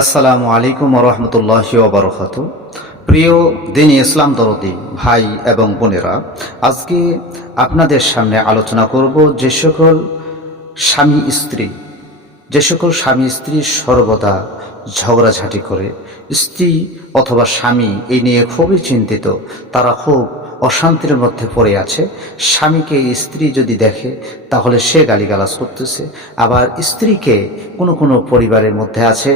আসসালামু আলাইকুম রহমতুল্লাহ ওবরকাত প্রিয় দিন ইসলাম দরদি, ভাই এবং বোনেরা, আজকে আপনাদের সামনে আলোচনা করব যে সকল স্বামী স্ত্রী, যে সকল স্বামী স্ত্রী সর্বদা ঝগড়াঝাঁটি করে, স্ত্রী অথবা স্বামী এই নিয়ে খুবই চিন্তিত, তারা খুব অশান্তির মধ্যে পড়ে আছে, স্বামীকে স্ত্রী যদি দেখে তাহলে সে গালিগালাজ করতেছে। আবার স্ত্রীকে কোনো কোনো পরিবারের মধ্যে আছে,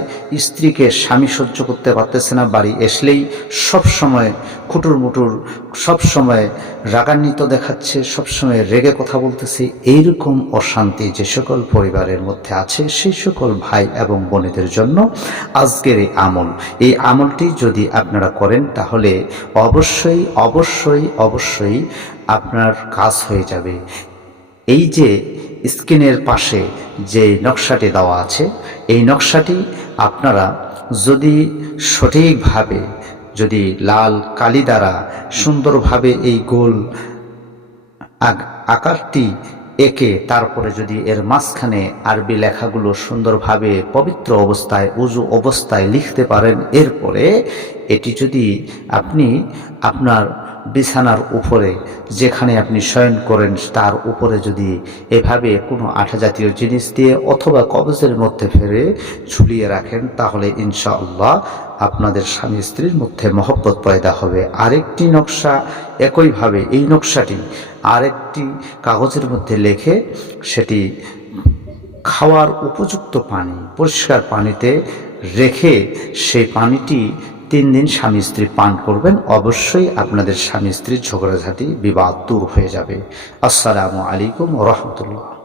স্ত্রীকে স্বামী সহ্য করতে পারতেছে না, বাড়ি আসলেই সব সময় খুটুর মুটুর, সব সময় রাগান্বিত দেখাচ্ছে, সব সময় রেগে কথা বলতেছে। এইরকম অশান্তি যে সকল পরিবারের মধ্যে আছে, সেই সকল ভাই এবং বোনেদের জন্য আজকের এই আমল। এই আমলটি যদি আপনারা করেন, তাহলে অবশ্যই অবশ্যই অবশ্যই আপনার কাজ হয়ে যাবে। এই যে স্ক্রিনের পাশে যে নকশাটি দেওয়া আছে, এই নকশাটি আপনারা যদি সঠিকভাবে, যদি লাল কালি দ্বারা সুন্দরভাবে এই গোল আকারটি এঁকে, তারপরে যদি এর মাঝখানে আরবি লেখাগুলো সুন্দরভাবে পবিত্র অবস্থায়, উজু অবস্থায় লিখতে পারেন, এরপরে এটি যদি আপনি আপনার বিছানার উপরে যেখানে আপনি শয়ন করেন, তার উপরে যদি এভাবে কোনো আঠা জাতীয় জিনিস দিয়ে অথবা কবজের মধ্যে ফেরে ঝুলিয়ে রাখেন, তাহলে ইনশাআল্লাহ আপনাদের স্বামী স্ত্রীর মধ্যে মহব্বত পয়দা হবে। আরেকটি নকশা একইভাবে, এই নকশাটি আরেকটি কাগজের মধ্যে লেখে, সেটি খাওয়ার উপযুক্ত পানি, পরিষ্কার পানিতে রেখে সেই পানিটি তিন দিন স্বামী স্ত্রী পান করবেন, অবশ্যই আপনাদের স্বামী স্ত্রীর ঝগড়াঝাটি, বিবাদ দূর হয়ে যাবে। আসসালামু আলাইকুম রহমতুল্লাহ।